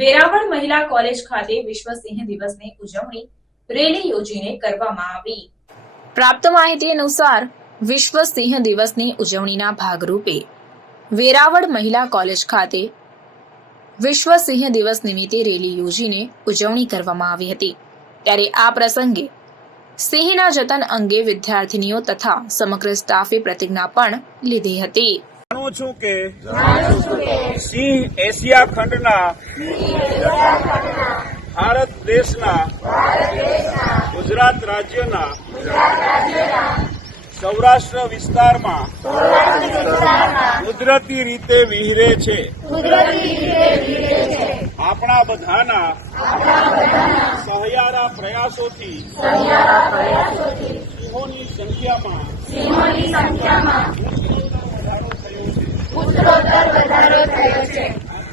વેરાવળ મહિલા કોલેજ ખાતે વિશ્વ સિંહ દિવસની ઉજવણી રેલી યોજીને કરવામાં આવી પ્રાપ્ત માહિતી અનુસાર વિશ્વ સિંહ દિવસની ઉજવણીના ભાગરૂપે વેરાવળ મહિલા કોલેજ ખાતે વિશ્વ સિંહ દિવસ નિમિત્તે રેલી યોજીને ઉજવણી કરવામાં આવી હતી ત્યારે આ પ્રસંગે સિંહના જતન અંગે વિદ્યાર્થીનીઓ તથા સમગ્ર સ્ટાફે પ્રતિજ્ઞા પણ લીધી હતી જાણું છું કે સિંહ એશિયા ખંડના ભારત દેશના ગુજરાત રાજ્યના સૌરાષ્ટ્ર વિસ્તારમાં કુદરતી રીતે વિહરે છે આપણા બધાના સહિયારા પ્રયાસોથી સિંહોની સંખ્યામાં